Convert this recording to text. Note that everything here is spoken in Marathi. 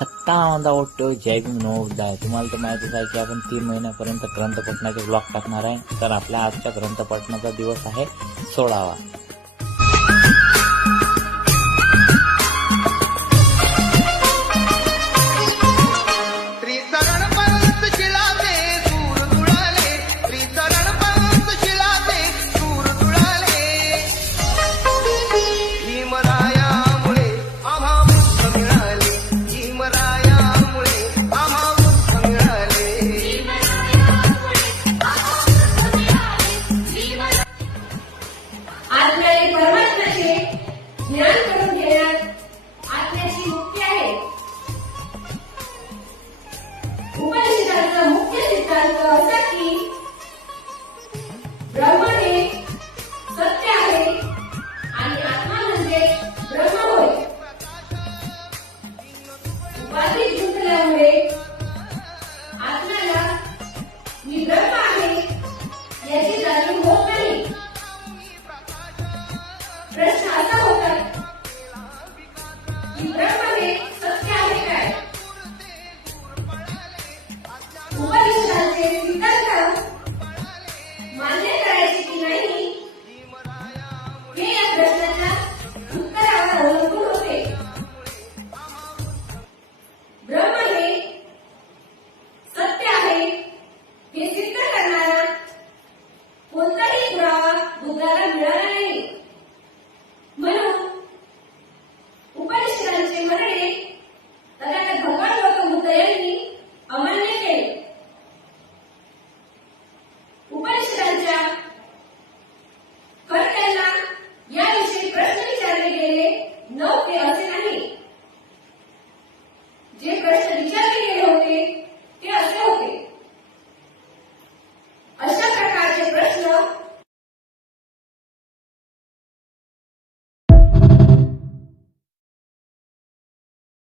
सत्ता वाटतो जय भीम नवोदय. तुम्हाला तर माहितीच आहे की आपण 3 महिन्यापर्यंत ग्रंथपठणाचे ब्लॉग टाकणार आहे. तर आपल्या आजच्या ग्रंथपठणाचा दिवस आहे 16वा. ज्ञान करून घेण्यात आत्म्याची मुक्ती आहे. उपनिषदांचा मुख्य सिद्धांत असा की ब्रह्म हे सत्य आहे आणि आत्मा म्हणजे ब्रह्म होय. उपाधी गुंतल्यामुळे आत्म्याला मी ब्रह्म आहे याची जाणीव होत नाही. प्रश्न असा होता की ब्रह्म हे सत्य आहे काय? उपनिषदांचे सिद्धांत मान्य करायचे की नाही हे या प्रश्नाच्या उत्तरावर अवलंबून होते. ब्रह्म हे सत्य आहे हे सिद्ध करणारा कोणताही पुरावा बुद्धाला मिळाला नाही. म्हणून उपनिषदांचे म्हणणे तथागत भगवान गौतम बुद्ध यांनी अमान्य केले. उपनिषदांच्या कर्त्यांना याविषयी प्रश्न विचारले गेले नव्हते असे नाही. जे प्रश्न विचारले गेले होते